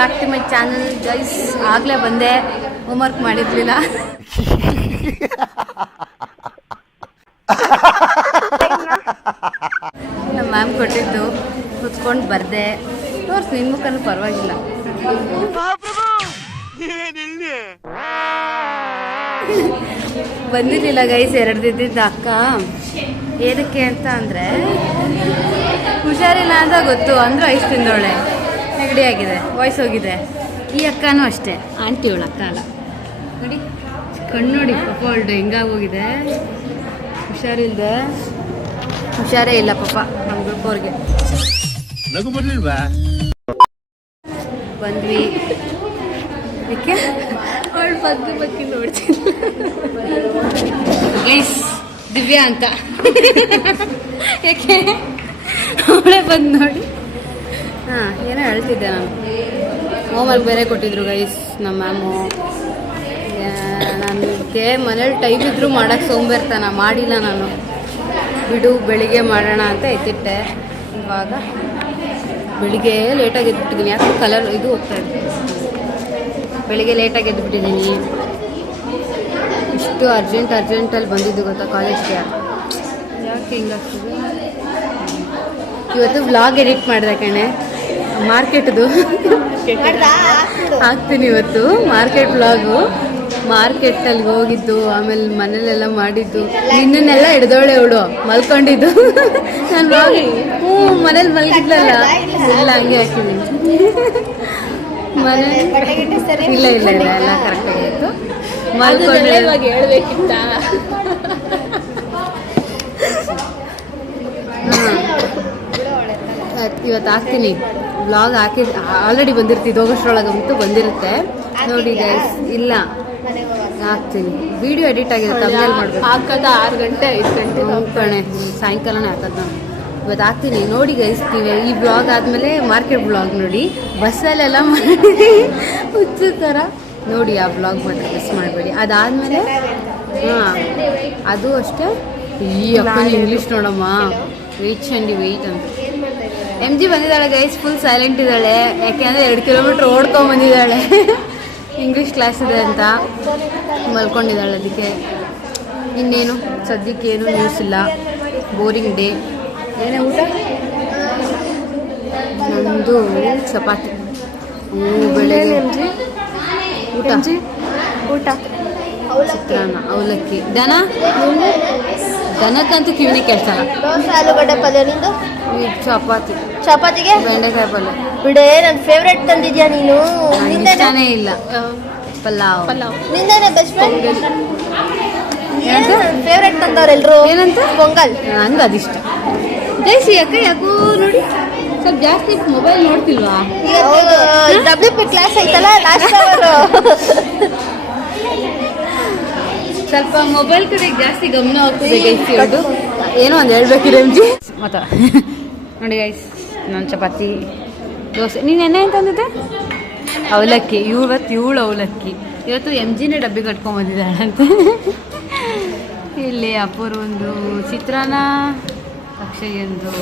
Back to my channel guys ಆಗಲೇ ಬಂದೆ. Homework ಮಾಡಿರ್ಲಿಲ್ಲ. ನಮ್ಮ ಮ್ಯಾಮ್ ಕೊಟ್ಟಿದ್ದು, ಕುತ್ಕೊಂಡು ಬರ್ದೆ. ತೋರ್ಸ್, ನಿನ್ ಮುಖನೂ ಪರವಾಗಿಲ್ಲ. ಬಂದಿರಲಿಲ್ಲ ಗೈಸ್ ಎರಡು ದಿದ್ದಿದ್ದ ಅಕ್ಕ. ಏನಕ್ಕೆ ಅಂತ ಅಂದರೆ, ಹುಷಾರಿಲ್ಲ ಅಂತ ಗೊತ್ತು. ಅಂದ್ರೆ ಐಸ್ ತಿಂದೋಳೆ ನೆಗಡಿ ಆಗಿದೆ ವಾಯ್ಸ್ ಹೋಗಿದೆ. ಈ ಅಕ್ಕನೂ ಅಷ್ಟೇ. ಆಂಟಿ ಅವಳ ಅಕ್ಕ ಅಲ್ಲ. ನೋಡಿ ಕಣ್ಣು ನೋಡಿ ಪಾಪ ಅವಳ್ದು ಹೆಂಗಾಗೋಗಿದೆ. ಹುಷಾರಿಲ್ದೆ ಹುಷಾರೇ ಇಲ್ಲ ಪಾಪ ನಮ್ಮ ಗ್ರೂಪ್ ಅವ್ರಿಗೆ. ಬಂದ್ವಿ. ಯಾಕೆ? ಅವಳು ಬಗ್ಗೆ ಬಗ್ಗೆ ನೋಡ್ತೀನಿ. ಗೈಸ್ ದಿವ್ಯಾ ಅಂತ. ಯಾಕೆ? ಅವಳೇ ಬಂದು ನೋಡಿ. ಹಾಂ, ಏನೋ ಹೇಳ್ತಿದ್ದೆ ನಾನು. ಹೋಮ್ವರ್ಕ್ ಬೇರೆ ಕೊಟ್ಟಿದ್ರು ಗೈಸ್ ನಮ್ಮ ಮ್ಯಾಮು ನನಗೆ ಮನೇಲಿ ಟೈಮ್ ಇದ್ದರೂ ಮಾಡೋಕ್ಕೆ ಸೋಂಬೇರ್ತನ ಮಾಡಿಲ್ಲ ನಾನು. ಬಿಡು, ಬೆಳಿಗ್ಗೆ ಮಾಡೋಣ ಅಂತ ಎತ್ತಿಟ್ಟೆ. ಇವಾಗ ಬೆಳಿಗ್ಗೆ ಲೇಟಾಗಿ ಎದ್ಬಿಟ್ಟಿದ್ದೀನಿ ಯಾಕೆ ಕಲರ್ ಇದು ಹೋಗ್ತಾ ಇದೆ. ಬೆಳಿಗ್ಗೆ ಲೇಟಾಗಿ ಎದ್ಬಿಟ್ಟಿದ್ದೀನಿ ಇಷ್ಟು ಅರ್ಜೆಂಟ್ ಅರ್ಜೆಂಟಲ್ಲಿ ಬಂದಿದ್ದು ಗೊತ್ತಾ ಕಾಲೇಜ್ಗೆ ಯಾಕೆ ಹಿಂಗಾಗ್ತದೆ ಇವತ್ತು ವ್ಲಾಗ್ ಎಡಿಟ್ ಮಾಡಿದೆ ಕಣೆ. ಮಾರ್ಕೆಟ್ದು. ಹಾಕ್ತೀನಿ ಇವತ್ತು. ಮಾರ್ಕೆಟ್ ಬ್ಲಾಗು ಮಾರ್ಕೆಟಲ್ಲಿ ಹೋಗಿದ್ದು ಆಮೇಲೆ ಮನೇಲೆಲ್ಲ ಮಾಡಿದ್ದು. ನಿನ್ನೆಲ್ಲ ಹಿಡ್ದೋಳೆ ಅವಳು ಮಲ್ಕೊಂಡಿದ್ದು. ನಾನು ಹೋಗಿ ಹ್ಞೂ ಮನೇಲಿ ಮಲಗಿದ್ಲಲ್ಲ. ಎಲ್ಲ ಹಂಗೆ ಹಾಕಿದ್ದೀನಿ. ಮನೆ ಇಲ್ಲ ಇಲ್ಲ ಇಲ್ಲ ಎಲ್ಲ ಕರೆಕ್ಟಾಗಿತ್ತು ಮಲ್ಕೊಂಡು ಹೇಳ್ಬೇಕಿತ್ತ? ಇವತ್ತು ಹಾಕ್ತೀನಿ. ಬ್ಲಾಗ್ ಹಾಕಿ ಆಲ್ರೆಡಿ ಬಂದಿರ್ತೀವಿ ಹೋಗೋಷ್ರೊಳಗಂತೂ ಬಂದಿರುತ್ತೆ. ನೋಡಿ ಗೈಸ್ ಇಲ್ಲ. ಹಾಕ್ತೀನಿ. ವಿಡಿಯೋ ಎಡಿಟ್ ಆಗಿರುತ್ತೆ ಆಮೇಲೆ ಮಾಡ್ಬೇಕು. ಹಾಕದ ಆರು ಗಂಟೆ ಐದು ಗಂಟೆ ಹೋಗ್ತಾಳೆ ಸಾಯಂಕಾಲನೇ ಹಾಕೋದು ನಾನು. ಇವತ್ತು ಹಾಕ್ತೀನಿ. ನೋಡಿ ಗೈಸ್ ನೀವು ಈ ಬ್ಲಾಗ್ ಆದಮೇಲೆ ಮಾರ್ಕೆಟ್ ಬ್ಲಾಗ್ ನೋಡಿ. ಬಸ್ಸಲ್ಲೆಲ್ಲ ಮಾಡಿ. ಹುಚ್ಚು ಥರ ನೋಡಿ ಆ ಬ್ಲಾಗ್ ಮಾತ್ರ ಮಿಸ್ ಮಾಡಬೇಡಿ. ಅದಾದಮೇಲೆ ಹಾಂ. ಅದು ಅಷ್ಟೇ. ಈ ಅಪ್ಪನ ಇಂಗ್ಲೀಷ್ ನೋಡಮ್ಮ. ವೆಯ್ಟ್ ಚಂಡಿ ವೆಯ್ಟ್ ಅಂತ. ಎಂ ಜಿ ಬಂದಿದ್ದಾಳೆ ಗೈಸ್ ಫುಲ್ ಸೈಲೆಂಟ್ ಇದ್ದಾಳೆ. ಯಾಕೆಂದರೆ ಎರಡು ಕಿಲೋಮೀಟ್ರ್ ಓಡ್ಕೊಂಡು ಬಂದಿದ್ದಾಳೆ. ಇಂಗ್ಲೀಷ್ ಕ್ಲಾಸ್ ಇದೆ ಅಂತ. ಮಲ್ಕೊಂಡಿದ್ದಾಳೆ ಅದಕ್ಕೆ. ಇನ್ನೇನು? ಸದ್ಯಕ್ಕೆ ಏನು ನ್ಯೂಸ್ ಇಲ್ಲ. ಬೋರಿಂಗ್ ಡೇ ಏನೇ ಊಟ? ನಮ್ಮದು ಚಪಾತಿ. ಬೆಳಗ್ಗೆ. ಊಟ? ಊಟ. ಚಿತ್ರಾನ್ನ ಅವಲಕ್ಕಿ. ದನ? ದನಕ್ಕಂತೂ ಕಿವಿನೇ ಆಲೂಗಡ್ಡೆ ಪಲ್ಯ ಚಪಾತಿ. ಚಪಾತಿಗೆ? ಬೆಂಡೆಕಾಯಿ ಪಲ್ಯ. ಬಿಡೇ ನನ್ನ ಫೇವ್ರೆಟ್ ತಂದಿದ್ಯಾ ನೀನು? ನಿಂದೇನೆ ಇಲ್ಲ. ಪಲಾವ್. ನಿಂದೇನೆ ಬೆಸ್ಟ್ ಫ್ರೆಂಡ್ ಫೇವ್ರೆಟ್ ಎಲ್ರು ಏನಂತ? ಪೊಂಗಲ್. ನಂಗೆ ಅದಿಷ್ಟ. ಜೈಸಿ ಅಕ್ಕ ಯಾಕೋ ನೋಡಿ ಸ್ವಲ್ಪ ಜಾಸ್ತಿ ಮೊಬೈಲ್ ನೋಡ್ತಿಲ್ವಾ? ಡಬ್ಲ್ಯೂ ಪಿ ಕ್ಲಾಸ್ ಐತಲ್ಲ ಲಾಸ್ಟ್ ಸ್ವಲ್ಪ ಮೊಬೈಲ್ ಕಡೆ ಜಾಸ್ತಿ ಗಮನ ಹೋಗ್ತದೆ ಗೈಸಿ ಏನೋ ಒಂದು ಹೇಳ್ಬೇಕಿದೆ ಎಮ್ಜಿ ಮತ್ತ ನೋಡಿ ಗೈಸ್ ನಾನು ಚಪಾತಿ, ದೋಸೆ. ನೀನು ಎಣ್ಣೆ ತಂದಿದ್ದೆ? ಅವಲಕ್ಕಿ. ಇವತ್ತು ಇವಳು ಅವಲಕ್ಕಿ. ಇವತ್ತು ಎಂ ಜಿನೇ ಡಬ್ಬಿ ಕಟ್ಕೊಂಬಂದಿದ್ದಾಳೆ ಅಂತ ಇಲ್ಲಿ ಅಪ್ಪರು ಒಂದು ಚಿತ್ರಾನ್ನ, ಅಕ್ಷಯಂದು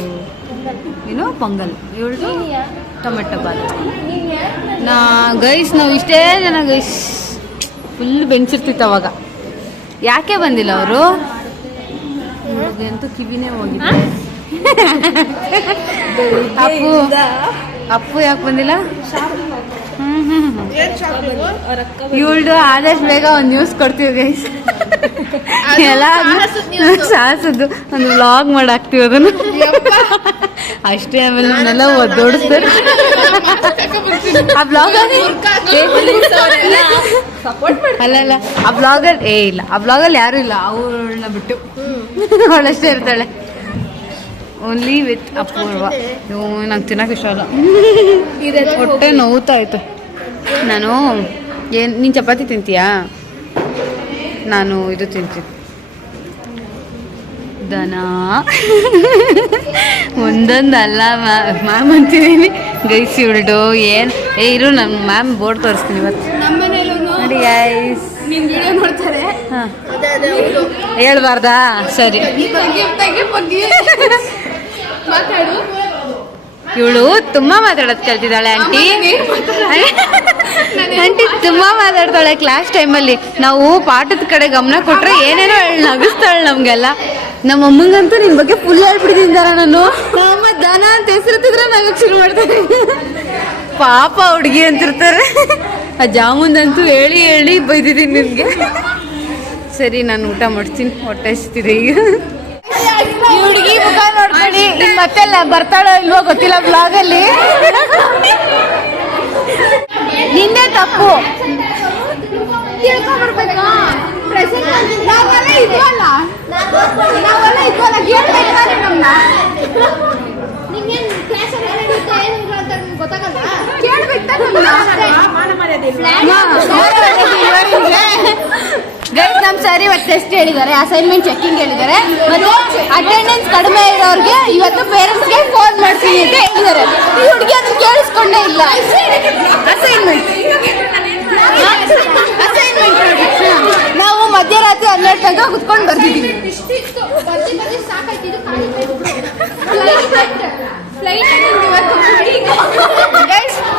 ಏನು? ಪೊಂಗಲ್. ಇವಳದು ಟೊಮೆಟೊ ಬಾಲ್ ನಾ ಗೈಸ್, ನಾವು ಇಷ್ಟೇ ಜನ ಗೈಸ್. ಫುಲ್ ಬೆಂಚಿರ್ತಿತ್ತು ಅವಾಗ. ಯಾಕೆ ಬಂದಿಲ್ಲ ಅವರು? ಅಂತೂ ಕಿವಿನೇ ಹೋಗಿದೆ ಅಪ್ಪು. ಅಪ್ಪು ಯಾಕೆ ಬಂದಿಲ್ಲ? ಇವಳ್ದು ಆದಷ್ಟು ಬೇಗ ಒಂದು ನ್ಯೂಸ್ ಕೊಡ್ತೀವಿ ಗೈಸ್ ಎಲ್ಲ ಸಾಹಸದ್ದು. ಒಂದು ವ್ಲಾಗ್ ಮಾಡಿ ಹಾಕ್ತೀವಿ ಅದನ್ನು. ಅಷ್ಟೇ ಆಮೇಲೆ ನನ್ನೆಲ್ಲ ಒದ್ದೋಡಿಸ್ತಾರೆ. ಆ ಬ್ಲಾಗ್ ಅಲ್ಲ ಅಲ್ಲ ಆ ಬ್ಲಾಗಲ್ಲಿ ಏ ಇಲ್ಲ. ಆ ಬ್ಲಾಗಲ್ಲಿ ಯಾರು ಇಲ್ಲ. ಅವಳನ್ನ ಬಿಟ್ಟು. ಅವಳಷ್ಟೇ ಇರ್ತಾಳೆ. ಓನ್ಲಿ ವಿತ್ ಅಪೂರ್ವ ಇವು ನಂಗೆ ತಿನ್ನೋಕೆ ಇಷ್ಟ ಅಲ್ಲ ಹೊಟ್ಟೆ ನೋವ್ತಾ ಐತೆ ನಾನು ಏನು ನೀನು ಚಪಾತಿ ತಿಂತೀಯಾ? ನಾನು ಇದು ತಿಂತೀನಿ. ದನ. ಒಂದೊಂದಲ್ಲ ಮ್ಯಾಮ್ ಅಂತಿದ್ದೀನಿ ಗೈಸಿ ಉಲ್ಡು ಏನು? ಏ ಇರು ನಮ್ಮ ಮ್ಯಾಮ್ ಬೋರ್ಡ್ ತೋರಿಸ್ತೀನಿ ಇವತ್ತು. ನೋಡಿ ಗೈಸ್ ನೋಡ್ತಾರೆ. ಹೇಳ್ಬಾರ್ದಾ? ಸರಿ. ಇವಳು ತುಂಬಾ ಮಾತಾಡೋದು ಕಲ್ತಿದ್ದಾಳೆ ಆಂಟಿ. ಆಂಟಿ ತುಂಬಾ ಮಾತಾಡ್ತಾಳೆ ಕ್ಲಾಸ್ ಟೈಮಲ್ಲಿ ನಾವು ಪಾಠದ ಕಡೆ ಗಮನ ಕೊಟ್ರೆ ಏನೇನೋ ನಗಿಸ್ತಾಳೆ ನಮ್ಗೆಲ್ಲ. ನಮ್ಮ ಅಮ್ಮಂಗಂತೂ ನಿನ್ ಬಗ್ಗೆ ಫುಲ್ ಹೇಳ್ಬಿಟ್ಟಿದ್ದಾರ ನಾನು. ಅಮ್ಮ ದನ ಅಂತ ಹೆಸರುತ್ತಿದ್ರೆ ನಗಕ್ ಶುರು ಮಾಡ್ತಾರೆ. ಪಾಪ ಹುಡುಗಿ ಅಂತಿರ್ತಾರೆ. ಆ ಜಾಮೂನ್ದಂತೂ ಹೇಳಿ ಹೇಳಿ ಬೈದಿದ್ದೀನಿ ನಿಮಗೆ ಸರಿ, ನಾನು ಊಟ ಮಾಡ್ತೀನಿ. ಹೊಟ್ಟೆ ಹಸ್ತಿದೆ ಈಗ. ಹುಡುಗಿ ಮುಖ ನೋಡ್ಕೊಳ್ಳಿ ನಿಮ್ ಮತ್ತೆ ಬರ್ತಾಳೋ ಇಲ್ವೋ ಗೊತ್ತಿಲ್ಲ ಬ್ಲಾಗ್ ಅಲ್ಲಿ. ನಿನ್ನೆ ತಪ್ಪು. ಗೈಸ್ ನಮ್ ಸರ್ ಇವತ್ತು ಟೆಸ್ಟ್ ಹೇಳಿದ್ದಾರೆ ಅಸೈನ್ಮೆಂಟ್ ಚೆಕಿಂಗ್ ಹೇಳಿದ್ದಾರೆ. ಮತ್ತೆ ಅಟೆಂಡೆನ್ಸ್ ಕಡಿಮೆ ಇರೋರಿಗೆ ಇವತ್ತು ಪೇರೆಂಟ್ಸ್ಗೆ ಫೋನ್ ಮಾಡ್ತೀನಿ ಅಂತ ಹೇಳಿದ್ದಾರೆ. ಈ ಹುಡುಗಿ ಅದನ್ನ ಕೇಳಿಸ್ಕೊಂಡೇ ಇಲ್ಲ. ಅಸೈನ್ಮೆಂಟ್ ಅಸೈನ್ಮೆಂಟ್ ನಾವು ಮಧ್ಯರಾತ್ರಿ ಹನ್ನೆರಡು ತನಕ ಕುತ್ಕೊಂಡು ಬರ್ತಿದ್ದೀವಿ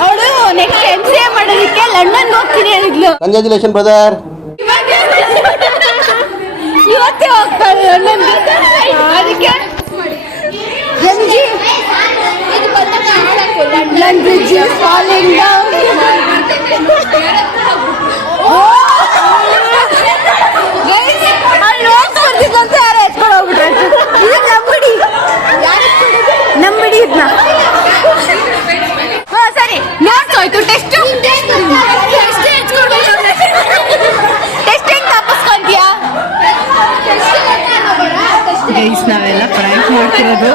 ಅವಳು ನೆಕ್ಸ್ಟ್ ಎಂ ಸಿ ಎ ಮಾಡೋದಕ್ಕೆ ಲಂಡನ್ ಹೋಗ್ತೀನಿ ಹೇಳಿದ್ಲು ಕಂಗ್ರ್ಯಾಚುಲೇಷನ್ ಬ್ರದರ್ ಇವತ್ತೇ ಹೋಗ್ತಾಳೆ ಲಂಡನ್ಗೆ ಅದಕ್ಕೆ Ranji London bridge falling down ಅಂತ ಯಾರು ಎತ್ಕೊಂಡು ಹೋಗ್ಬಿಟ್ರೆ ಇದು ನಂಬಿಡಿ ನಂಬಿಡಿ ಇದನ್ನ ಹಾ ಸರಿ ನೋಟ್ಸ್ ಹೋಯ್ತು ಟೆಸ್ಟ್ ಟೆಸ್ಟ್ ಹೆಂಗ್ ತಪ್ಪಿಸ್ಕೊಂತೀಯಾ ಗೈಸ್ ನಾವೆಲ್ಲ ಪ್ರ್ಯಾಂಕ್ ಮಾಡ್ತಿರೋದು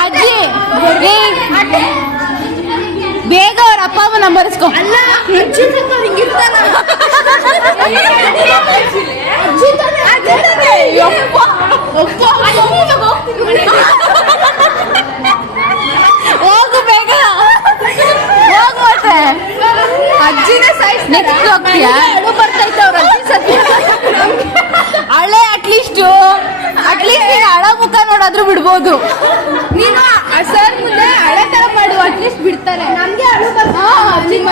ಅಜ್ಜಿ ಏ, ಬೇಗ ಅವ್ರ ಅಪ್ಪ ಅಮ್ಮ ನಂಬರ್ ಇಸ್ಕೊ ಅಲ್ಲ ಹೋಗು ಬೇಗ. ಹೋಗು ಮತ್ತೆ. ಅಜ್ಜಿನ ನೆಕ್ಸ್ಟ್ ಹೋಗ್ತೀಯಾ? ಬರ್ತೈತೆ ಅವ್ರ ಅಜ್ಜಿ ಸತ್ಯ ಹಳೆ ಅಟ್ಲೀಸ್ಟ್ ಅಟ್ಲೀಸ್ಟ್ ನೀನು ಹಳ ಮುಖ ನೋಡಾದ್ರೂ ಬಿಡ್ಬೋದು. ನೀನು ಸರ್ ಮುಂದೆ ಹಳೆ ತರ ಮಾಡು. ಅಟ್ಲೀಸ್ಟ್ ಬಿಡ್ತಾರೆ ನಮ್ಗೆ ಅಳು ನಿಮ್ಮ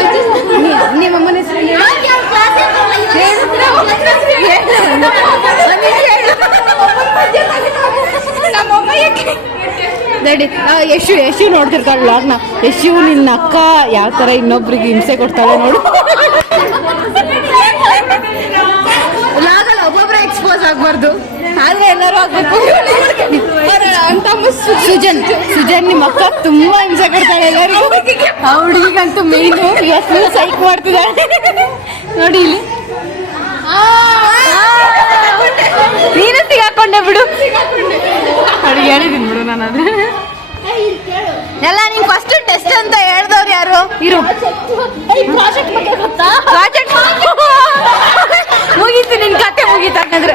ನಿಮ್ಮ ಅಮ್ಮನ ಹೆಸರು ನಡಿ ಯಶು ಯಶು ನೋಡ್ತಿರ್ತಾಳೆ ವ್ಲಾಗ್ನ ಯಶು ನಿನ್ನ ಅಕ್ಕ ಯಾವ ತರ ಇನ್ನೊಬ್ರಿಗೆ ಹಿಂಸೆ ಕೊಡ್ತಾಳೆ ನೋಡು ವ್ಲಾಗಲ್ಲಿ ಒಬ್ಬೊಬ್ರೆ ಎಕ್ಸ್ಪೋಸ್ ಆಗ್ಬಾರ್ದು ಆದ್ರೆ ಎಲ್ಲರೂ ಆಗ್ಬೇಕು ಸುಜನ್ ಸುಜನ್ ನಿಮ್ಮ ಅಕ್ಕ ತುಂಬಾ ಹಿಂಸೆ ಕೊಡ್ತಾಳೆ ಎಲ್ಲರಿಗೂ ಆ ಹುಡುಗಿಗಂತೂ ಮೇಯ್ನು ಇವತ್ತು ಸೈಕ್ ಮಾಡ್ತಿದ್ದಾಳೆ ನೋಡಿ ಇಲ್ಲಿ ನೀನು ಸಿಗಾಕೊಂಡೆ ಬಿಡು. ಹೇಳಿದೀನಿ ಹೇಳಿದ್ದೀನಿ ಬಿಡು ನಾನು ಅದು. ಎಲ್ಲ ನಿಂಗೆ ಫಸ್ಟ್ ಟೆಸ್ಟ್ ಅಂತ ಹೇಳ್ದವ್ರು ಯಾರು? ಇರು. ಪ್ರಾಜೆಕ್ಟ್ ಬಗ್ಗೆ ಗೊತ್ತಾ? ಪ್ರಾಜೆಕ್ಟ್ ಮುಗೀತು ನಿನ್ ಕತೆ ಮುಗೀತು ಹಾಕಂದ್ರೆ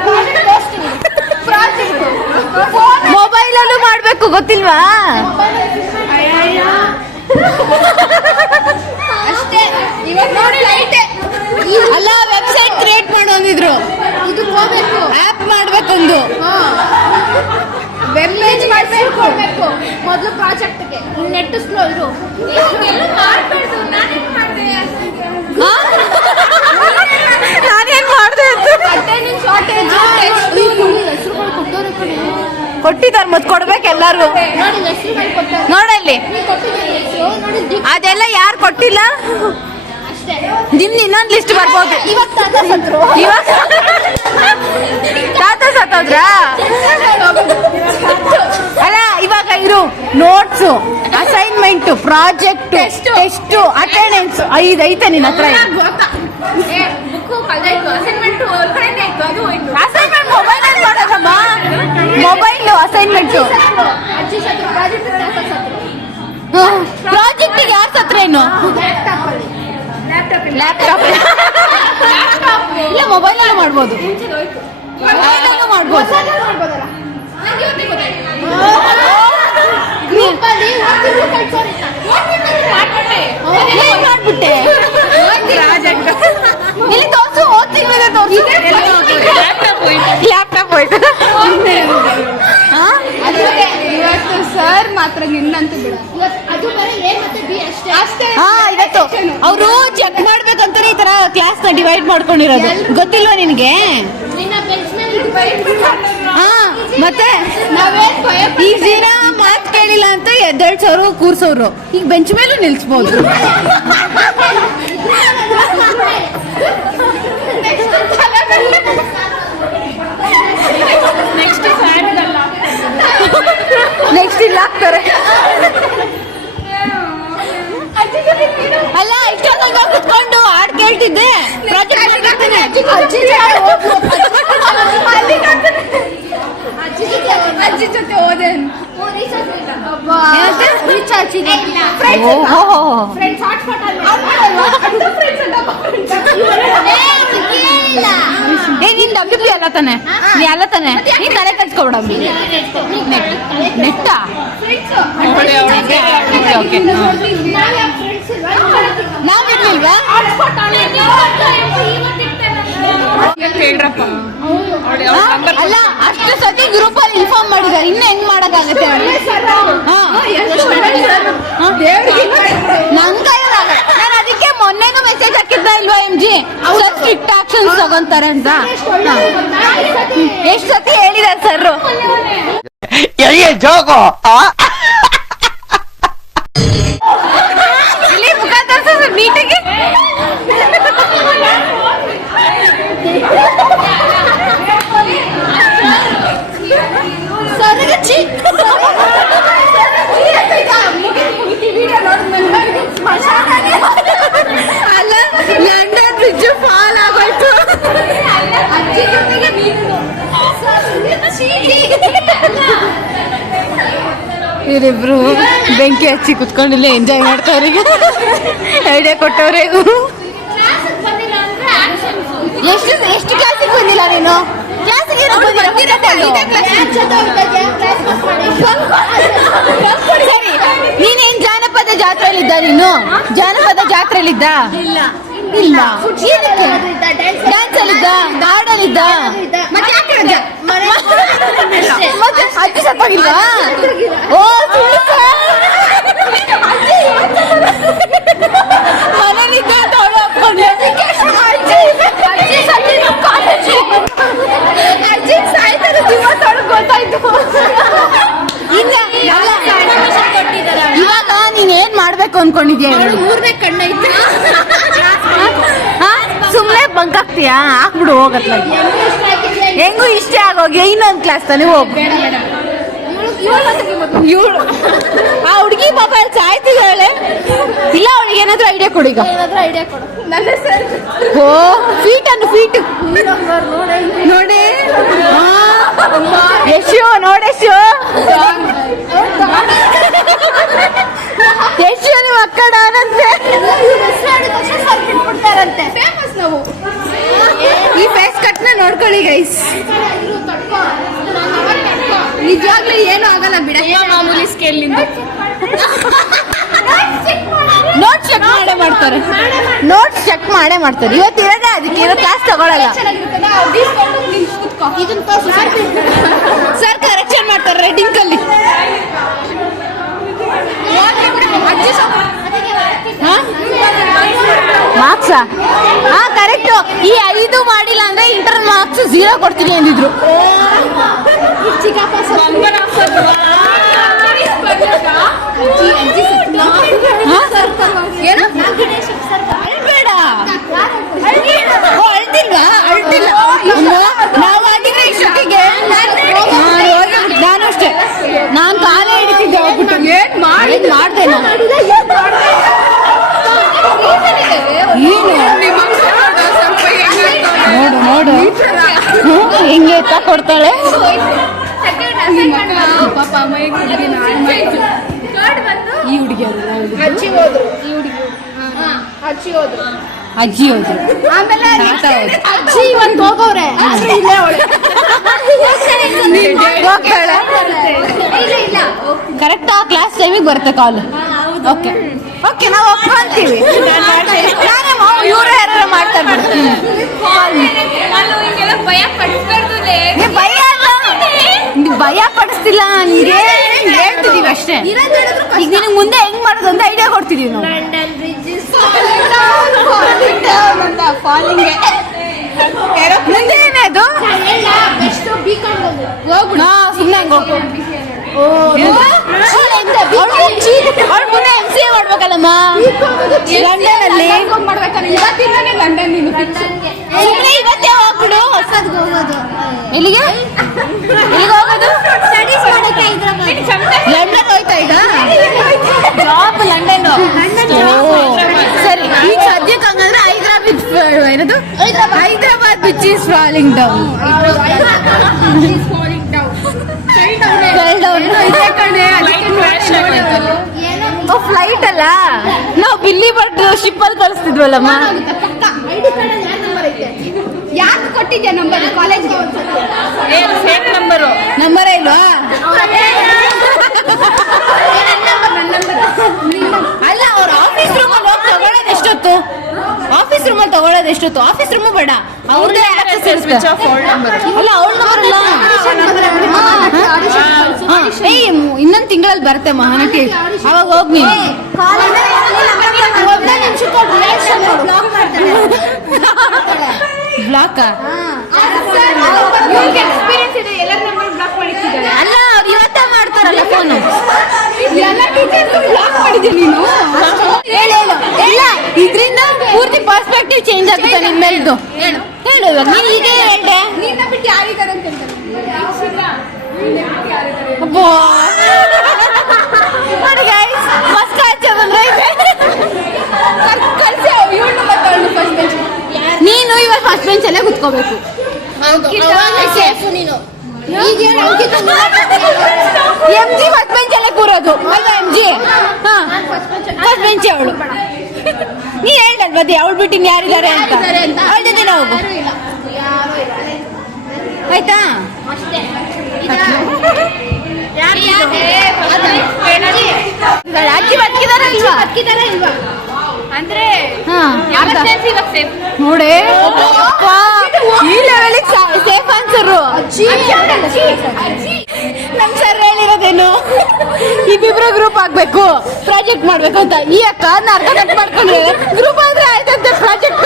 ಮೊಬೈಲಲ್ಲೂ ಮಾಡ್ಬೇಕು ಗೊತ್ತಿಲ್ವಾ? ಅಷ್ಟೇ. ಇವಾಗ ನೋಡಿ ಲೈಟ್ ಅಲ್ಲ ವೆಬ್ಸೈಟ್ ಕ್ರಿಯೇಟ್ ಮಾಡು ಅಂದಿದ್ರು. ಇದು ಹೋಗ್ಬೇಕು. ಆಪ್ ಮಾಡ್ಬೇಕೊಂದು ವೆಬ್ ಪೇಜ್ ಮಾಡಬೇಕು ಮೊದಲು ಪ್ರಾಜೆಕ್ಟ್ಗೆ ನೆಟ್ ಸ್ಲೋ ಇರು ನಾನೇನ್ ಮಾಡಿದೆ ಅಂತ ಕೊಟ್ಟಿದ್ದಾರೆ ಮತ್ತೆ ಕೊಡ್ಬೇಕು ಎಲ್ಲಾರ್ಗು. ನೋಡಲ್ಲಿ ಅದೆಲ್ಲ ಯಾರು ಕೊಟ್ಟಿಲ್ಲ? ನಿಮ್ದು ಇನ್ನೊಂದು ಲಿಸ್ಟ್ ಬರ್ಬೋದು. ಇವಾಗ ತಾತ ಸತ್ತೋದ್ರ? ಅಲ್ಲ ಇವಾಗ ಇರು. Notes assignment project test attendance ಐದು ಐತೆ ನಿನ್ನ ಹತ್ರ. ಅಸೈನ್ಮೆಂಟ್ ಮೊಬೈಲ್ ಮಾಡೋದಮ್ಮ. ಅಸೈನ್ಮೆಂಟ್ ಪ್ರಾಜೆಕ್ಟ್ ಯಾರು ಸತ್ರ ಏನು ಲ್ಯಾಪ್ಟಾಪ್ ಇಲ್ಲ ಮೊಬೈಲ್ ಅಲ್ಲೂ ಮಾಡ್ಬೋದು. ಮೊಬೈಲ್ ಅಲ್ಲೂ ಮಾಡ್ಬೋದು. ಏನ್ ಮಾಡ್ಬಿಟ್ಟೆ? ಇಲ್ಲಿ ತೋರ್ಸು ಓದ್ ತಿಂಗಳಿದೆ ತೋರ್ಸು ಲ್ಯಾಪ್ಟಾಪ್ ಪಾಯಿಂಟ್ ಸರ್ ಮಾತ್ರ ಅದು ಅವರು ಚೆಕ್ ಮಾಡ್ಬೇಕಂತಾನೆ ಈ ತರ ಕ್ಲಾಸ್ನ ಡಿವೈಡ್ ಮಾಡ್ಕೊಂಡಿರೋದು. ಗೊತ್ತಿಲ್ವಾ ನಿನಗೆ? ನಿನ್ನ ಮೇಲೆ ಮತ್ತೆ? ಮಾತ್ ಕೇಳಿಲ್ಲ ಅಂತ ಎದ್ದೇಳ್ಸೋರು ಕೂರ್ಸೋರು. ಈಗ ಬೆಂಚ್ ಮೇಲೂ ನಿಲ್ಸ್ಬೋದು. ನೆಕ್ಸ್ಟ್ ಇಲ್ಲ ಹಾಕ್ತಾರೆ ಅಲ್ಲ ಇಷ್ಟೊಂದಾಗ ಕುತ್ಕೊಂಡು ಹಾಡ್ ಕೇಳ್ತಿದ್ದೆ. ಅಜ್ಜಿ ಜೊತೆ ಹೋದೆ ಫ್ರೆಂಡ್ಸ್ ಹಾಟ್ಸ್ಪಾಟ್ ಏ ನಿನ್ ಡಬ್ಲ್ಯೂ ಪಿ ಅಲ್ಲ ತಾನೆ? ನೀ ಅಲ್ಲ ತಾನೆ? ನೀನ್ ತಲೆ ಕಟ್ಸ್ಕೊಬಿಡ ನೆಟ್ಟ? ಓಕೆ ನಾವ್ ಇರ್ಲಿಲ್ವಾ ಅಲ್ಲ ಅಷ್ಟು ಸತಿ ಗ್ರೂಪ್ ಅಲ್ಲಿ ಇನ್ಫಾರ್ಮ್ ಮಾಡಿದಾರೆ ಇನ್ನ ಹೆಂಗ್ ಮಾಡಕ್ಕಾಗತ್ತೆ? ನನ್ ಅದಕ್ಕೆ ಮೊನ್ನೆನೂ ಮೆಸೇಜ್ ಹಾಕಿದ್ದ ಇಲ್ವಾ M G sir strict actions ತಗೊಂತಾರೆ ಅಂತ. ಎಷ್ಟು ಸತಿ ಹೇಳಿದಾರೆ ಸರ್ ಜೋಗೋ ಇಲ್ಲಿ ಸರ್ ತೋರ್ಸು ಅಲ್ಲ ಆಗೋಯ್ತು. ಇವರಿಬ್ರು ಬೆಂಕಿ ಹಚ್ಚಿ ಕುತ್ಕೊಂಡಿಲ್ಲ ಎಂಜಾಯ್ ಮಾಡ್ತಾವ್ರಿಗೆ. ಐಡಿಯಾ ಕೊಟ್ಟವ್ರೆ ಎಷ್ಟು ಎಷ್ಟು ಕ್ಲಾಸಿಗೆ ಬಂದಿಲ್ಲ ನೀನು? ಕ್ಲಾಸಿಗೆ ಸರಿ ನೀನೇನ್ ಜಾನಪದ ಜಾತ್ರೆಯಲ್ಲಿದ್ದ ನೀನು? ಜಾನಪದ ಜಾತ್ರೆಯಲ್ಲಿದ್ದ? ಇಲ್ಲ. ಇಲ್ಲ. ಡ್ಯಾನ್ಸ್ ಅಲ್ಲಿದ್ದ? ಹಾಡಲ್ಲಿದ್ದ? ಮತ್ತೆ ಅಜ್ಜಿ ಓ ಸುಳ್ಳು ಮನೇಲಿದ್ದ ಅಂತ ಅವಳು ಒಪ್ಕೊಂಡ್ಳು. ಇಲ್ಲ, ಅಲ್ಲ. ಇವಾಗ ನೀನ್ ಏನ್ ಮಾಡ್ಬೇಕು ಅನ್ಕೊಂಡಿದ್ಯಾ ಹೇಳು? ಮೂರನೇ ಕಣ್ಣೈತೆ ಹಾ? ಸುಮ್ನೆ ಬಂಕ್ ಹಾಕ್ತೀಯಾ ಹಾಕ್ಬಿಡು ಹೋಗತ್ಲ. ಹೆಂಗೂ ಇಷ್ಟೇ ಆಗೋಗಿ ಇನ್ನೊಂದ್ ಕ್ಲಾಸ್ ತಾನೆ ಹೋಗು. ಇವಳು ಆ ಹುಡುಗಿ ಪಾಪ ಅಲ್ಲಿ ಸಾಯ್ತಿದ್ದಾಳೆ ಇಲ್ಲ ಅವಳಿಗೆ ಏನಾದ್ರೂ ಐಡಿಯಾ ಕೊಡಿ ಈಗ. ಐಡಿಯಾ ಕೊಡು. ಓ ಫೀಟ್ ಅನ್ನು ಫೀಟ್ ನೋಡಿ ಯಶು ನೋಡೆಶು ಯಶು ನೀವು ಅಕ್ಕಡ ಆನಂದ್ರೆ ಬಿಡ್ತಾರಂತೆ ಫೇಮಸ್ ನಾವು ಈ ಫೇಸ್ ಕಟ್ನ ನೋಡ್ಕೊಳ್ಳಿ ಗೈಸ್. ನಿಜವಾಗ್ಲೂ ಏನು ಆಗಲ್ಲ ಬಿಡ ಮಾಮೂಲಿ ಸ್ಕೇಲ್ನಿಂದ ನೋಟ್ಸ್ ಚೆಕ್ ಮಾಡೇ ಮಾಡ್ತಾರೆ ನೋಟ್ಸ್ ಚೆಕ್ ಮಾಡೇ ಮಾಡ್ತಾರೆ ಇವತ್ತು ಇರೋದೇ ಅದಕ್ಕೆ ಇರೋ ಕ್ಲಾಸ್ ತಗೊಳಲ್ಲ. ಸರ್ ಕರೆಕ್ಷನ್ ಮಾಡ್ತಾರೆ ರೆಡ್ಡಿಂಗ್ ಕಲ್ಲಿ ಅಜ್ಜಿ ಸ್ವಲ್ಪ- ಅದಕ್ಕೆ ಮಾರ್ಕ್ಸಾ ಹಾ ಕರೆಕ್ಟ್ ಈ ಐದು ಮಾಡಿಲ್ಲ ಅಂದ್ರೆ ಇಂಟರ್ ಮಾರ್ಕ್ಸ್ ಝೀರೋ ಕೊಡ್ತೀನಿ ಅಂದಿದ್ರು ಚಿಕ್ಕಪ್ಪ ಸ್ವಲ್ಪ- ಅಜ್ಜಿ, ಅಜ್ಜಿ ಸತ್ಲ. ಹಾ? ಏನು? ನಾನ್ ಗಣೇಶನ್ ಸರ್ ಅಳ್ಬೇಡ ಓ ಅಳ್ತಿಲ್ವಾ ಅಳ್ತಿಲ್ಲ ನಾವು ಆಗಿದ್ರೆ ಇಷ್ಟೊತ್ತಿಗೆ ಹಾ, ಹೋಗಿ- ನಾನು ಅಷ್ಟೇ ನಾನು ಕಾಲ ಹಿಡಿತಿದ್ದೆ ಹೋಗ್ಬಿಟ್ಟು ಏನ್ ಮಾಡಿ ಮಾಡ್ದೆ ನಾನು ಏನು ನೋಡು ನೋಡು ಹ್ಮ್, ಹೆಂಗೆ ಎತ್ತ ಕೊಡ್ತಾಳೆ. ಈ ಹುಡುಗಿ ಅಜ್ಜಿ ಹೋದ್ರು. ಈ ಹುಡುಗಿ ಹಾ, ಅಜ್ಜಿ ಹೋದ್ರು. ಅಜ್ಜಿ ಹೋದ್ರು. ಆಮೇಲೆ ಅಜ್ಜಿ ಇವತ್ತು ಹೋಗವ್ರೆ. ಇಲ್ಲೇ ಹೋಗ್ತಾಳೆ ಕರೆಕ್ಟ್ ಆ ಕ್ಲಾಸ್ ಟೈಮಿಗೆ ಬರುತ್ತೆ ಕಾಲ್ ಓಕೆ ಓಕೆ ನಾವು ಒಪ್ಕೊಂತೀವಿ. ನಾನೇ ಇವ್ರು ಯಾರು ಮಾಡ್ತಾರೆ ಬಿಡ್ತೀನಿ ಭಯ ಭಯ ಅಲ್ಲ. ನೀ ಭಯ ಪಡಿಸ್ತಿಲ್ಲ ನಿಂಗೆ. ಹೇಳ್ತಿದೀವಿ ಅಷ್ಟೇ. ಈಗ ನಿನಗೆ ಮುಂದೆ ಹೆಂಗ್ ಮಾಡೋದು ಅಂತ ಐಡಿಯಾ ಕೊಡ್ತಿದೀವಿ ನಾವು. ಮುಂದೆ ಏನಾಯ್ತು ಹೋಗ್ಬಿಡ. ಸುಮ್ಮನೆ ಹಂಗ ಅವಳು ಮುಂದೆ ಎಂ ಸಿ ಎ ಮಾಡ್ಬೇಕಲ್ಲಮ್ಮ. ಲಂಡನ್ ಅಲ್ಲಿ ಇವತ್ತೇ ಹೋಗ್ಬಿಡು ಎಲ್ಲಿಗೆ? ಎಲ್ಲಿಗೆ ಹೋಗೋದು? ಲಂಡನ್ ಹೋಯ್ತಾ ಈಗ ಜಾಬ್ ಲಂಡನ್ ಸರಿ ಈಗ ಸದ್ಯಕ್ಕೆ ಹಂಗಂದ್ರೆ ಹೈದರಾಬಾದ್ ಏನದು? Hyderabad. Bitch is falling down flight ಅಲ್ಲ? ನಾವು ಬಿಲ್ಲಿ ಬಟ್ ಶಿಪ್ ಅಲ್ಲಿ ಕಳಿಸ್ತಿದ್ವಲ್ಲಮ್ಮ? ಕೊಟ್ಟಿದ್ಯಾ ನಂಬರ್ ಕಾಲೇಜ್ಗೆ? ಸೇಮ್ ನಂಬರು ನಂಬರ್ ಇಲ್ವಾ? ಅಲ್ಲ ಅವ್ರ ಆಫೀಸ್ ರೂಮ್ ಅಲ್ಲಿ ಹೋಗಿ ತಗೊಳ್ಳೋದು ಎಷ್ಟೊತ್ತು? ಆಫೀಸ್ ರೂಮ್ ಅಲ್ಲಿ ತಗೊಳ್ಳೋದು ಎಷ್ಟೊತ್ತು? ಆಫೀಸ್ ರೂಮ್ ಬೇಡ. ಅವ್ರದೇ ಅಲ್ಲ ಅವಳ ನಂಬರ್ ಅಲ್ಲ. ಹಾ, ಏಯ್ ಇನ್ನೊಂದ್ ತಿಂಗಳಲ್ಲಿ ಬರುತ್ತೆ ಮಹಾನಟಿ. ಅವಾಗ ಹೋಗ್ ನೀನು. ಬ್ಲಾಕ್ ಎಕ್ಸ್ಪೀರಿಯನ್ಸ್ ಇದೆ ಎಲ್ಲ ನಂಬರ್ ಬ್ಲಾಕ್ ಅಲ್ಲ ಅವ್ರು ಇವತ್ತೇ ಮಾಡ್ತಾರಲ್ಲ ಫೋನ್ ಎಲ್ಲ ಟೀಚರ್ಸ್ ಬ್ಲಾಕ್ ನೀನು? ಇಲ್ಲ ಇದರಿಂದ ಪೂರ್ತಿ ಪರ್ಸ್ಪೆಕ್ಟಿವ್ ಚೇಂಜ್ ಆಗುತ್ತೆ ನಿಮ್ಮ ಮೇಲ್ದು ಹೇಳು ಹೇಳು ಇವಾಗ ನೀನ್ ಈಗ ಹೇಳ್ದೆ. ನಿನ್ನ ಬಿಟ್ಟು ಯಾರಿದ್ದಾರೆ ಅಂತ ಹೇಳ್ತಾರೆ? ಅಬ್ಬಾ. ನೋಡಿ guys, ಮಸ್ತ್ ಕಾಯ್ತಾ ಬಂದ್ರೆ ಇದೆ. ಕಳ್ಸಿ ಇವಳು ಮತ್ತೆ ಅವಳು ಫಸ್ಟ್ ಬೆಂಚ್ ನೀನು ಇವಾಗ ಫಸ್ಟ್ ಅಲ್ಲೇ ಕುತ್ಕೋಬೇಕು ಎಂ ಜಿ ಫಸ್ಟ್ ಬೆಂಚ್ ಅಲ್ಲೇ ಕೂರೋದು. ಅಲ್ವಾ ಎಂ ಜಿ ಹಾ. ಫಸ್ಟ್ ಬೆಂಚ್ ಅವಳು. ನೀ ಹೇಳ್ದಲ್ವಾ ಅವಳು ಬಿಟ್ಟಿನ ಯಾರಿದ್ದಾರೆ ಅಂತ? ಅವಳ ಜೊತೆ ಹೋಗು. ಆಯ್ತಾ? ಅಜ್ಜಿ ಬದುಕಿದಾರ ಇಲ್ವಾ ಹಾಕಿದಾರ ಇಲ್ವಾ ಅಂದ್ರೆ. ನೋಡಿ. ಈ ಲೆವೆಲ್ ಸೇಫ್ ಆನ್ಸರ್ ನಮ್ ಸರ್ ಹೇಳಿರೋದೇನು? ಇಬ್ಬಿಬ್ರು ಗ್ರೂಪ್ ಆಗ್ಬೇಕು. ಪ್ರಾಜೆಕ್ಟ್ ಮಾಡ್ಬೇಕು ಅಂತ. ಈ ಅಕ್ಕ ಅರ್ಧ ಕಟ್ ಮಾಡ್ಕೊಂಡ್ರೆ ಗ್ರೂಪ್ ಆದ್ರೆ ಆಯ್ತಂತೆ ಪ್ರಾಜೆಕ್ಟ್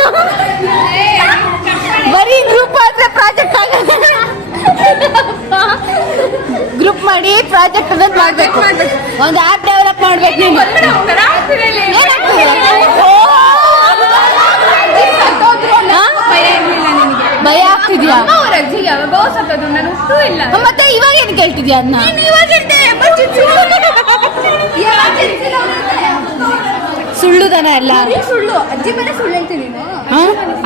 ಬರೀ ಗ್ರೂಪ್ ಆದ್ರೆ ಪ್ರಾಜೆಕ್ಟ್ ಆಗಲ್ಲ. ಗ್ರೂಪ್ ಮಾಡಿ ಪ್ರಾಜೆಕ್ಟ್ ಅನ್ನೋದು ಮಾಡ್ಬೇಕು. ಒಂದು ಆ್ಯಪ್ ಡೆವಲಪ್ ಮಾಡ್ಬೇಕು ನೀನು ಏನಾಗ್ತದೆ ಓ! ಹಾ? ಅವ್ರ ಅಜ್ಜಿಗೆ ನಾನು ಹುಟ್ಟೂ ಇಲ್ಲ. ಮತ್ತೆ ಇವಾಗ ಏನ್ ಕೇಳ್ತಿದ್ಯಾ ಅದನ್ನ ಸುಳ್ಳು ದನ ಎಲ್ಲ. ಸುಳ್ಳು. ಅಜ್ಜಿ ಮೇಲೆ ಸುಳ್ಳು ಹೇಳ್ತೀನಿ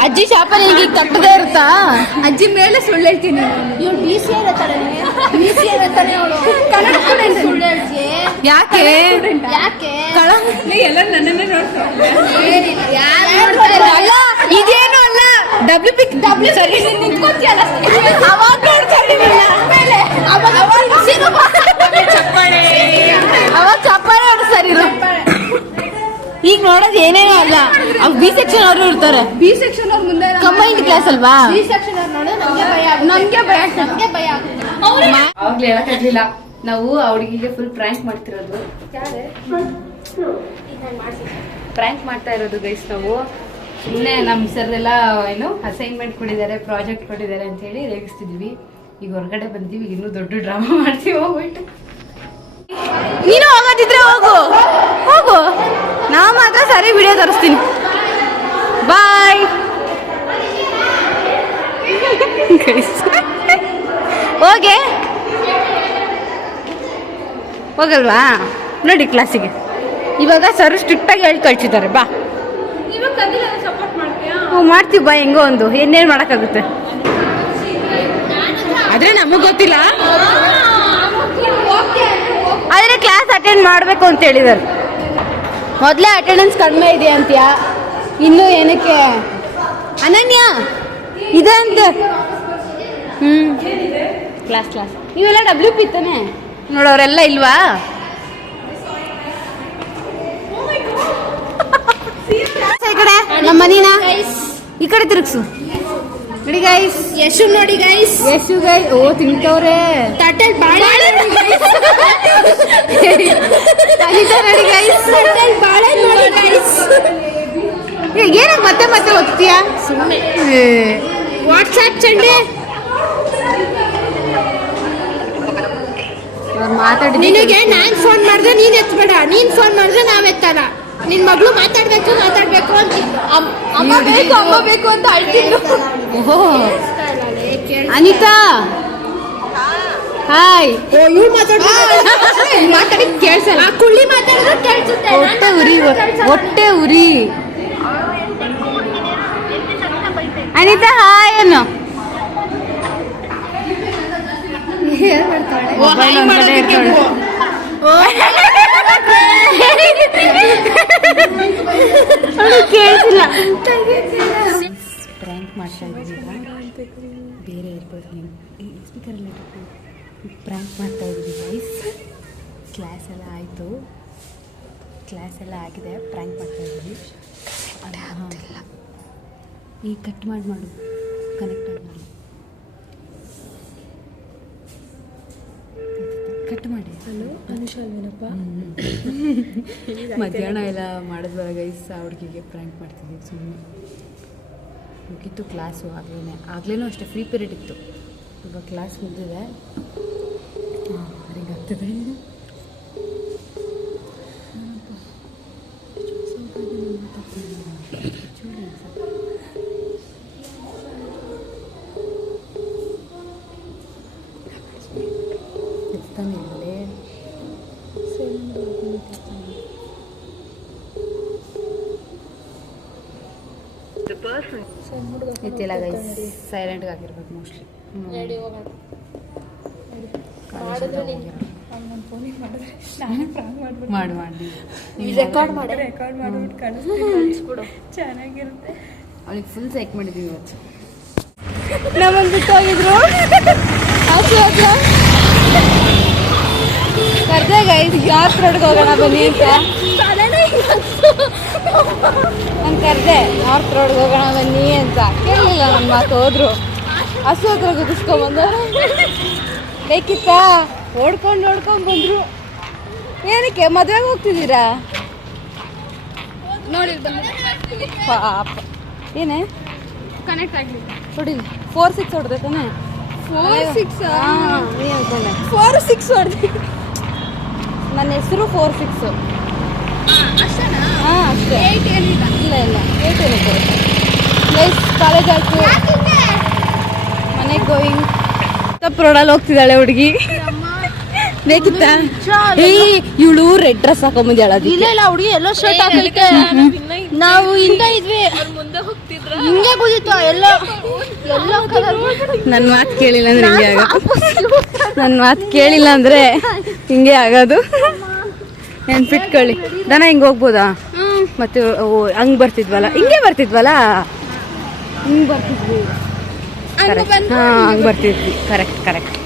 ಅಜ್ಜಿ ಶಾಪ ನಿನಗೆ ಈಗ ಕಟ್ಟದೇ ಇರುತ್ತಾ? ಅಜ್ಜಿ ಮೇಲೆ ಸುಳ್ಳು ಹೇಳ್ತೀನಿ ಸಿ ಸಿ ಕನ್ನಡ ಸುಳ್ಳು ಹೇಳ್ತಿ ಯಾಕೆ? ಯಾಕೆ? ಕಳ ಎಲ್ಲ ಇದೇನು ಡಬ್ಲ್ಯೂ ಪಿ ಡಬ್ಲ್ಯೂ ಸರಿ ನಿಂತ್ಕೊಂತಿಯಲ್ಲ ಅವಾಗ ನೋಡ್ತಾರೆ ಅವಾಗ ಚಪ್ಪಾಳೆ. ಅವಾಗ ಚಪ್ಪಾಳೆ ಹೊಡ್ಸ್ತಾರೆ ಇರು ಈಗ ನೋಡೋದು ಏನೇನೋ ಅಲ್ಲ. ಅವ್ ಬಿ ಸೆಕ್ಷನ್ ಅವರು ಇರ್ತಾರೆ. ಬಿ ಸೆಕ್ಷನ್ ಅವ್ರ ಮುಂದೆ ಕಂಬೈನ್ಡ್ ಕ್ಲಾಸ್ ಅಲ್ವಾ? ಬಿ ಸೆಕ್ಷನ್ ಅವ್ರು ನೋಡಿದ್ರೆ ನಮಗೆ ಭಯ ನಮಗೆ ಭಯ. ನಮ್ಗೆ ಭಯ ಅವಾಗ್ಲೇ ಹೇಳಕ್ಕಾಗ್ಲಿಲ್ಲ ನಾವು ಅವಳಿಗೆ ಹುಡುಗಿಗೆ ಫುಲ್ ಪ್ರ್ಯಾಂಕ್ ಮಾಡ್ತಿರೋದು. ಪ್ರ್ಯಾಂಕ್ ಮಾಡ್ತಾ ಇರೋದು ಗೈಸ್ ನಾವು. ಸುಮ್ಮನೆ ನಮ್ಮ ಸರ್ ಏನು ಅಸೈನ್ಮೆಂಟ್ ಕೊಟ್ಟಿದ್ದಾರೆ ಪ್ರಾಜೆಕ್ಟ್ ಕೊಟ್ಟಿದ್ದಾರೆ ಅಂತ ಹೇಳಿ ರೇಗಿಸ್ತಿದ್ವಿ. ಈಗ ಹೊರಗಡೆ ಬಂದೀವಿ, ಇನ್ನೂ ದೊಡ್ಡ ಡ್ರಾಮಾ ಮಾಡ್ತೀವಿ, ಹೋಗ್ಬಿಟ್ಟು. ನೀನು ಹೋಗೋದಿದ್ರೆ ಹೋಗು. ಹೋಗು. ನಾವು ಮಾತ್ರ ಸರಿ ವಿಡಿಯೋ ತೋರಿಸ್ತೀನಿ. ಬಾಯ್ ಓಕೆ ಹೋಗಲ್ವಾ? ನೋಡಿ ಕ್ಲಾಸಿಗೆ ಇವಾಗ ಸರ್ ಸ್ಟ್ರಿಕ್ಟಾಗಿ ಹೇಳಿ ಕಳ್ಸಿದ್ದಾರೆ ಬಾ. ಹ್ಞೂ ಮಾಡ್ತೀವಿ ಬಾ ಹೆಂಗೋ ಒಂದು. ಏನೇನು ಮಾಡೋಕ್ಕಾಗುತ್ತೆ. ಆದರೆ ನಮಗೆ ಗೊತ್ತಿಲ್ಲ. ಆದರೆ ಕ್ಲಾಸ್ ಅಟೆಂಡ್ ಮಾಡಬೇಕು ಅಂತ ಹೇಳಿದ್ದಾರೆ ಮೊದಲೇ ಅಟೆಂಡೆನ್ಸ್ ಕಡಿಮೆ ಇದೆ ಅಂತ್ಯಾ? ಇನ್ನು ಏನಕ್ಕೆ? ಅನನ್ಯ ಇದೆ ಅಂತ. ಹ್ಞೂ ಕ್ಲಾಸ್ ಕ್ಲಾಸ್ ನೀವೆಲ್ಲ ಡಬ್ಲ್ಯೂ ಪಿ ತಾನೆ? ನೋಡೋರೆಲ್ಲ ಇಲ್ವಾ? ಈ ಕಡೆ ನಮ್ಮ ಮನಿನ? ಈ ಕಡೆ ತಿರುಗಿಸು. ನೋಡಿ ಗೈಸ್ ಯಶು ನೋಡಿ ಗೈಸ್ ಯಶು ಗೈ ಓ ತಿಂತವ್ರೆ. ತಟ್ಟಲ್ ಬಾಳೆ ನೋಡಿ ಅನಿತಾ ನೋಡಿ ಗೈಸ್ ಬಾಳೆ ನೋಡಿ ಗೈಸ್ ಏನಕ್ಕೆ ಮತ್ತೆ ಮತ್ತೆ ಹೋಗ್ತೀಯಾ ಸುಮ್ಮನೆ ಏ. ವಾಟ್ಸ್ಆಪ್ ಚಂಡೆ. ಮಾತಾಡಿ ನಿನಗೆ ನಾನ್ ಫೋನ್ ಮಾಡಿದ್ರೆ ನೀನ್ ಎತ್ಬೇಡ. ನೀನ್ ಫೋನ್ ಮಾಡಿದ್ರೆ ನಾವ್ ಎತ್ತಲ್ಲ. ನಿನ್ ಮಗಳು ಮಾತಾಡ್ಬೇಕು ಮಾತಾಡ್ಬೇಕು ಅಂತ. ಅಮ್ಮ ಬೇಕು ಅಮ್ಮ ಬೇಕು ಅಂತ ಅಳ್ತಿದ್ರು ಓಹೋ. ಅನಿತಾ. ಹಾಯ್ ಓ ಇವ್ಳು ಮಾತಾಡ್ಬೇಕು. ಮಾತಾಡಿದ್ ಕೇಳ್ಸಲ್ಲ. ಕುಳ್ಳಿ ಮಾತಾಡಿದ್ರೆ ಕೇಳ್ಸುತ್ತೆ. ಹೊಟ್ಟೆ ಉರಿ ಹೊಟ್ಟೆ ಉರಿ. ಅನಿತಾ ಹಾಯ್ ಅನ್ನು. ಮೊಬೈಲ್ ಒಂದ್ ಕಡೆ ಇಟ್ಕೊಳ್ಳಿ. ಕೇಳ್ಸಿಲ್ಲ ಪ್ರ್ಯಾಂಕ್ ಮಾಡ್ತಾ ಇದ್ದೀವಿ ಬೇರೆ ಇರ್ಬೋದು ನೀನು ಸ್ಪೀಕರಲ್ಲಿ ಪ್ರ್ಯಾಂಕ್ ಮಾಡ್ತಾ ಇದ್ದೀವಿ ಗೈಸ್ ಕ್ಲಾಸ್ ಎಲ್ಲ ಆಯಿತು. ಕ್ಲಾಸ್ ಎಲ್ಲ ಆಗಿದೆ. ಪ್ರ್ಯಾಂಕ್ ಮಾಡ್ತಾ ಇದ್ದೀವಿ ಈಗ ಕಟ್ ಮಾಡಿ ಮಾಡು. ಕನೆಕ್ಟ್ ಆಗಿ ಮಾಡು ಕಟ್ ಮಾಡಿ. ಹಲೋ ಮಧ್ಯಾಹ್ನ ಎಲ್ಲ ಮಾಡಿದ್ವಾಗ ಗೈಸ್ ಆ ಹುಡುಗಿಗೆ ಪ್ರ್ಯಾಂಕ್ ಮಾಡ್ತಿದ್ವಿ ಸುಮ್ಮನೆ ಹೋಗಿತ್ತು ಕ್ಲಾಸು ಆಗ್ಲೇ ಆಗ್ಲೇನೂ ಅಷ್ಟೇ ಫ್ರೀ ಪೀರಿಯಡ್ ಇತ್ತು. ಇವಾಗ ಕ್ಲಾಸ್ ಮುಗಿದಿದೆ. ಹಾಂ ಆಗ್ತದೆ ಎತ್ತಾನೆ ಇಲ್ಲೇ ಎತ್ತಿಲ್ಲ ಗೈಸ್ ಸೈಲೆಂಟ್ಗೆ ಆಗಿರ್ಬೇಕು ಮೋಸ್ಟ್ಲಿ ಮಾಡಿ ಮಾಡಿ ರೆಕಾರ್ಡ್ ಮಾಡಿ. ಅವಳಿಗೆ ಫುಲ್ ಸೈಕ್ ಮಾಡಿದ್ದೀವಿ ಇವತ್ತು. ನಮ್ಮನ್ನು ಬಿಟ್ಟು ಹೋಗಿದ್ರು. ಆಚೆ ಹೋದ್ಲ. ಕರ್ದೆ ಗೈಸ್ ನಾರ್ತ್ ರೋಡ್ಗೆ ಹೋಗೋಣ ಬನ್ನಿ ಅಂತ. ಕರ್ದೆ ನಾರ್ತ್ ರೋಡ್ಗೆ ಹೋಗೋಣ ಬನ್ನಿ ಅಂತ. ಕೇಳಲಿಲ್ಲ ನನ್ನ ಮಾತು ಹೋದ್ರು. ಹಸು ಹತ್ರ ಗುದಿಸ್ಕೊಂಡ್ಬಂದು ಬೇಕಿತ್ತ ಓಡ್ಕೊಂಡು ಓಡ್ಕೊಂಡು ಬಂದ್ರು. ಏನಕ್ಕೆ ಮದುವೆಗೆ ಹೋಗ್ತಿದ್ದೀರಾ? ಪಾಪ. ಏನೇ? ಕನೆಕ್ಟ್ ಆಗ್ಲಿ ಹೊಡಿ. ಫೋರ್ ಸಿಕ್ಸ್ ಹೊಡೆದೆ ತಾನೆ? ಫೋರ್ ಸಿಕ್ಸ್ ನೀ ಫೋರ್ ಸಿಕ್ಸ್ ಹೊಡೆದಿ. ನನ್ನ ಹೆಸರು ಫೋರ್ ಸಿಕ್ಸು ಅಷ್ಟೇ ಅಷ್ಟೇ. ಇಲ್ಲ ಇಲ್ಲ ಏಟ್ ಏನಕ್ಕೆ ಪ್ಲೇಸ್ ಕಾಲೇಜ್ ಆಯ್ತು. ಮನೆಗೆ ಗೋಯಿಂಗ್ ತಪ್ಪು ರೋಡಲ್ಲಿ ಹೋಗ್ತಿದ್ದಾಳೆ ಹುಡುಗಿ. ಬೇಕಿತ್ತಾ ಏಯ್ ಇವಳು ರೆಡ್ ಡ್ರೆಸ್ ಹಾಕೊಂಬಂದ್ಯಾಳ ಇಲ್ಲ ಇಲ್ಲ ಹುಡುಗಿ ಎಲ್ಲೋ ಶರ್ಟ್ ಹಾಕಲಿಕ್ಕೆ. ನಾವು ಹಿಂದೆ ಇದ್ವಿ. ಹಿಂಗೆ ಕೂದಿತ್ತು ಎಲ್ಲೋ ಎಲ್ಲೋ ನನ್ನ ಮಾತು ಕೇಳಿಲ್ಲ ಅಂದ್ರೆ ಹಿಂಗೆ ಆಗೋದು. ನನ್ನ ಮಾತು ಕೇಳಿಲ್ಲ ಅಂದ್ರೆ ಹಿಂಗೆ ಆಗೋದು. ನೆನ್ಪಿಟ್ಕೊಳ್ಳಿ. ದನ ಹಿಂಗೆ ಹೋಗ್ಬೋದಾ? ಮತ್ತೆ ಹಂಗೆ ಬರ್ತಿದ್ವಲ್ಲ? ಹಿಂಗೆ ಬರ್ತಿದ್ವಲ್ಲ? ಹಿಂಗೆ ಬರ್ತಿದ್ವಿ. ಹಾಂ ಹಂಗೆ ಬರ್ತಿದ್ವಿ. Correct correct